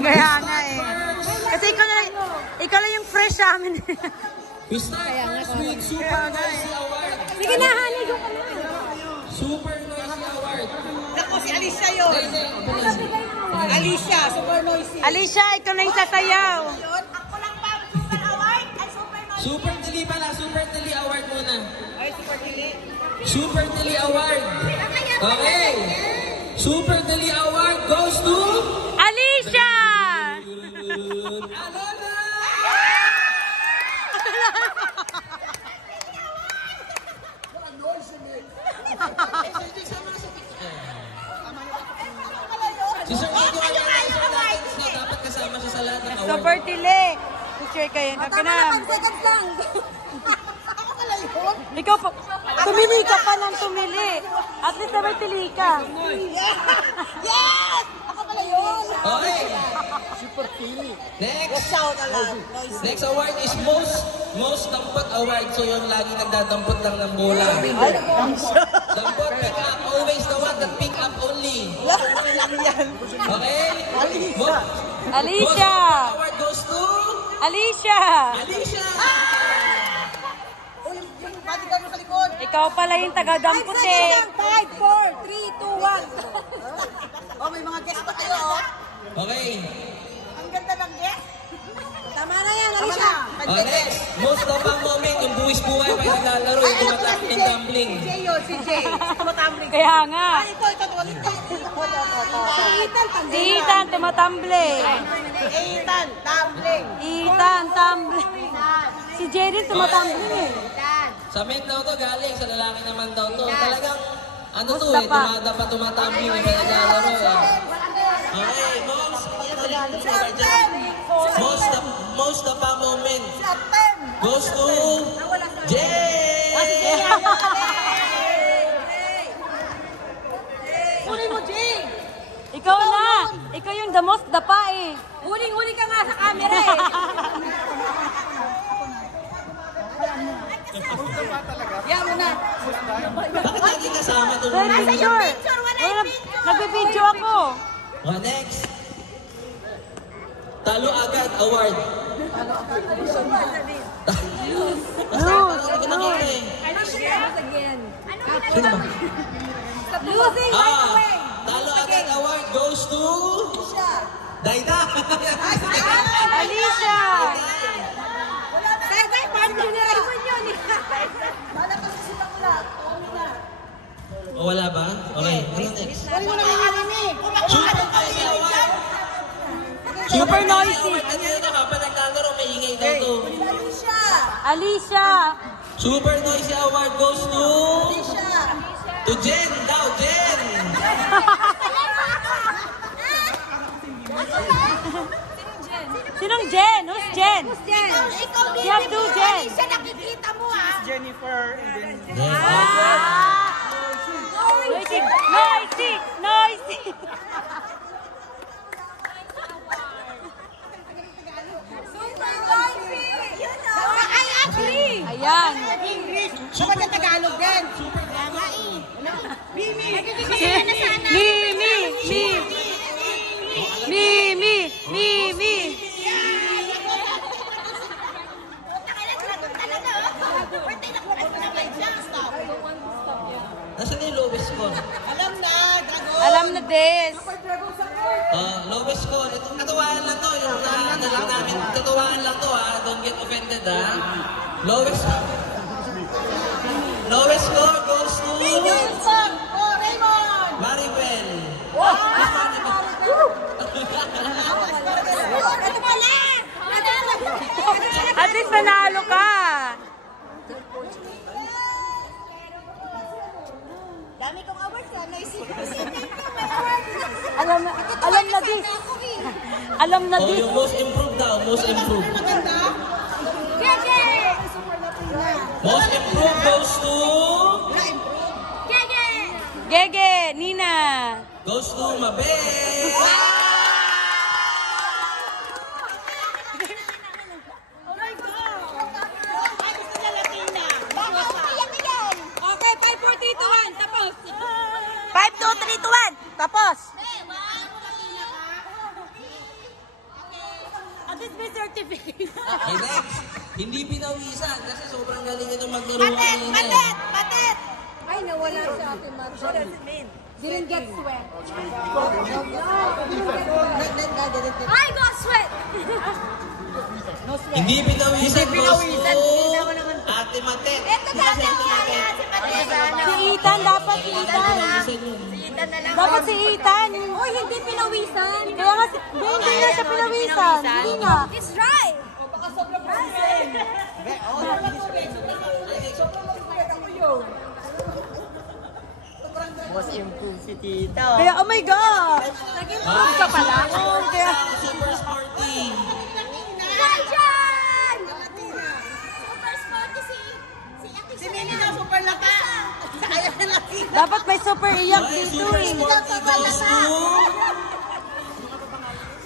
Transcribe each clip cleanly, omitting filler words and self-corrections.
Kaya nga eh. Kasi ikaw lang yung fresh sa amin. We start first with Super Noisy Award. Sige na, honey, doon ka na. Super Noisy Award. Ako, si Alicia yun. Alicia, Super Noisy. Alicia, ikaw na yung sasayaw. Ako lang ba, Super Award? Ay, Super Noisy. Super Tili pala, Super Tili Award muna. Ay, Super Tili. Super Tili Award. Okay. Super Tili Award goes to... Alicia! Si Sir Nico, dapat kasama siya sa lahat ng award. Super Tili. Share kayo. Ako na. Seconds lang. Ako pala yun. Ikaw pa. Tumili ka pa ng tumili. At least naman tili ka. Yes! Ako pala yun. Okay. Super Tili. Next. Shout out. Next award is most dampot award. So yung lagi nagdadampot lang ng bola. Dampot, pick up. Always the one that pick up only. Okay? Alicia! Most award goes to... Alicia! Alicia! Uy, pati ka mo sa likod. Ikaw pala yung taga-dampot eh. 5, 4, 3, 2, 1. Oh, may mga guest pa kayo, oh. Okay. Ang ganda ng guest. Tama na yan, Alicia. Next. Most of ang moment, yung buwis buhay pa yung naglalaro, yung tumatapos ng tumbling. Si Jay yun, si Jay. Tumatumbling. Kaya nga. Ay, ito, tumalit. Si Ethan, Si Ethan, tumatamble. Ethan, tumbling. Ethan, tumble. Si Jerry, tumatamble eh. Sa men daw to, galing. Sa lalaki naman daw to. Talagang, ano to Musta eh, pa? tumatambling yung naglalaro eh. Okay, most of our moment goes to Jay! Huli mo, Jay. Ikaw na. Ikaw yung the most dapa eh. Huling-huli ka nga sa camera eh. Yan mo na. Bakit lagi kasama to? Picture. Nagbe-video ako. Okay, next. Talo agad award. Sino ba? Losing right away. Talo agad award goes to... Daida! Alicia! Dahil, paano nyo nirahiwan yun? Wala kasi sila wala. O, wala ba? Okay, ano next? Huwag mo na mga anime. Super Noisy Award! Super noisy. Kanina na kapag naglalaro, may ingay daw to. Alicia! Super Noisy Award goes to... To Jen daw, Jen! Sinong Jen? Who's Jen? Ikaw din. You have two Jen. Siya nakikita mo ah. Jennifer and then Noisy! Noisy! Noisy! Super noisy. I agree. Ayan. English. Dapat na Tagalog din. Mimi. Mimi! Mimi! Mimi! Nasaan na yung lowest score? Alam na, Dragon. Alam na this. Lowest score. Itong katuwaan lang to. Yung na lang namin. Katuwaan lang to ha. Don't get offended ha. Lowest score goes to... Oh, Raymond. Maribel. Ito pala. At least nanalo ka. Dami kong awards ha. Naisip ko Alam na this. Alam na Oh, this. yung most improved daw. Most improved. maganda. Gege. Most improved goes to... Gege. Gege, Nina. Goes to Mabel. Oh my God. Ay, gusto niya Latina. Bakit? Iyak yan. Okay, 5, 4, 3, 2, 1. Tapos. 5, 2, 3, 2, 1. Tapos. At least may certificate. Okay, next. Hindi pinawisan kasi sobrang galing ito maglaro Patet! kanina. Patet! Patet! Ay, nawala sa atin, Mark. What does it mean? Didn't get sweat. I got sweat! Hindi pinawisan. Hindi pinawisan. Hindi naman naman. Ate Matet. Ito dati niya, si Patet. Si Ethan, dapat si Ethan. Ethan na lang. Dapat si Ethan. Uy, hindi pinawisan. Kaya nga, hindi na siya pinawisan. Hindi nga. It's dry. Baka sobrang pawisan. Mas improve si Tita. Kaya, oh my God. Nag-improve ka pala. Oh, kaya, Super sporty. Diyan! Super sporty si Ate. Si Nini daw super laka. Kaya na laki. dapat may super iyak Okay, dito super eh. sporty goes to...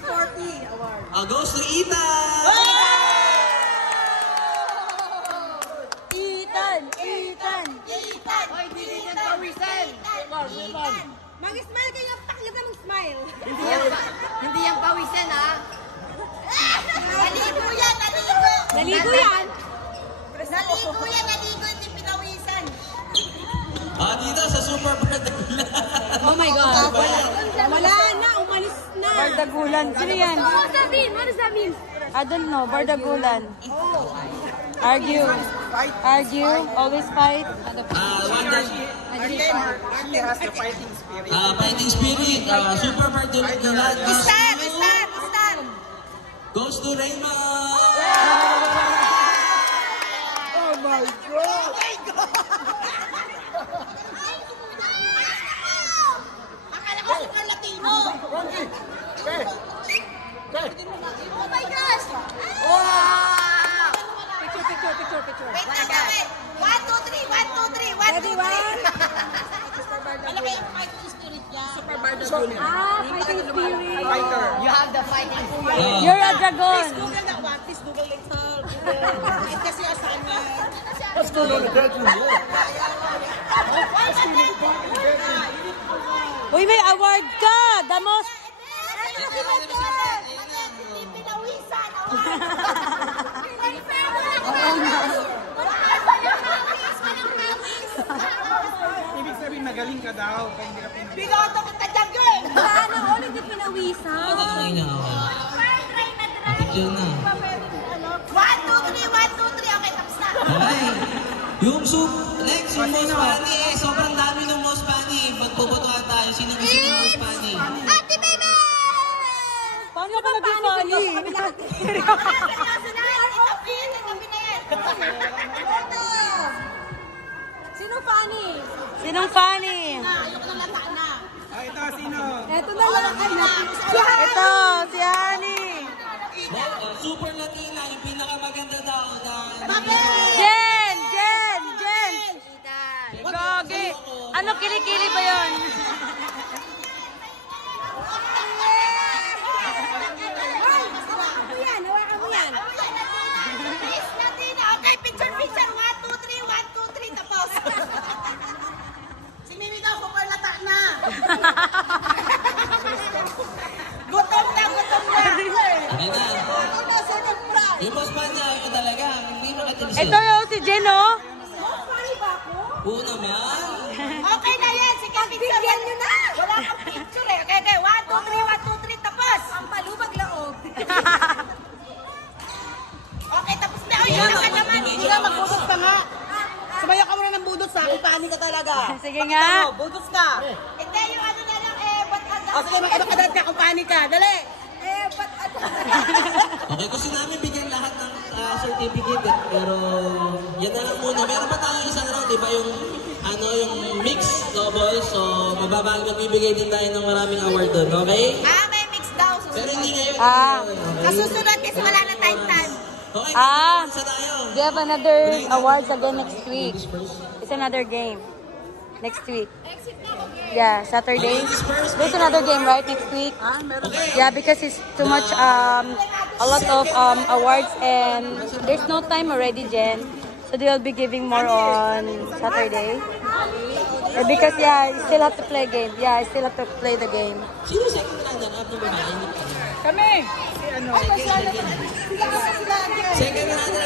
Sporty award. Goes to Ethan. Ethan, Ethan. Ethan! Hoy, hindi niyan pawisan. Mag-smile kayo. Taklit na mag-smile. Hindi yan pawisan, ha? Naligo yan, naligo. Naligo yan. Naligo yan, naligo. Hindi pinawisan. Dito sa super bardagulan. Oh my God. Wala na, umalis na. Bardagulan. Sino yan? What does that mean? What does that mean? I don't know. Bardagulan. Argue. Argue. Always fight. Wonder, She has the fighting spirit. fighting spirit. Super bardagulan goes Start, to... start, start. Goes to Raymond. Oh my God! Akala ko super Latino. Oh my gosh! Wow! Picture. Wait lang, wait. 1, 2, 3, 1, 2, 3, 1, 2, 3. Ano kaya ang fighting spirit niya? Super Bardagulan. Fighting spirit. Fighter. You have the fighting spirit. You're a dragon. Google that one. Please Google it. It's just your assignment. What's going on in the bedroom? Uy, may award ka. The most... Ibig sabihin magaling ka daw. Kaya hindi ka pinag- Bigoto kita dyan, girl! Sana all hindi pinawisan. Picture na. 1, 2, 3, 1, 2, 3. Okay, tapos na. Okay. Yung next, yung most funny sobrang dami ng most funny. Magpuputuan tayo. Sino gusto ng most funny? Ate Bebe! Paano ka naging funny? Seryoso na! Itabi na yan! Sino funny? Sinong funny? Ayoko na lata na. Ito, sino? Eto na lang na. Ito, si Honey. Super Latina, yung pinakamaganda daw. Jen! Gogi. Ano, kilikili ba yun? Hawakan mo yan. Please, Latina. Okay, picture. 1, 2, 3, 1, 2, 3, tapos. Si Mimi daw, super lata na. Gutom na. Okay na. Gutom na, sunod fry. Yung most funny, ito talaga. Hindi makatilis Ito yung si Jen, oh. Most funny ba ako? Oo naman. Okay na yan. Sige, picture. Bigyan nyo na. Wala kang picture eh. Okay, 1, 2, 3, tapos. Ang palubag laog. Okay, tapos na. Ay, ano ka naman? Hindi na Magbudos ka nga. Sumayo ka muna ng budos sa akin. Paani ka talaga. Sige nga. Budos ka. Hindi, yung ano na lang, ba't agad? O, sige, mag-agad ka kung paani ka. Dali. Ba't agad? Okay, gusto namin bigyan lahat ng certificate pero yan na lang muna. Meron pa tayong isang round, di ba? Yung mix double. So, magbibigay din tayo ng maraming award doon, okay? May mix daw. Pero hindi ngayon. Kasusunod kasi wala na time. Okay, sa tayo. We have another awards again next week. It's another game. Next week. Yeah, Saturday. There's another game, right, next week? Yeah, because it's too much, a lot of awards and there's no time already, Jen. So they'll be giving more on Saturday. Because, yeah, you still have to play game. Yeah, I still have to play the game. Sino second runner-up ng babae? Kami! Si ano? Second hand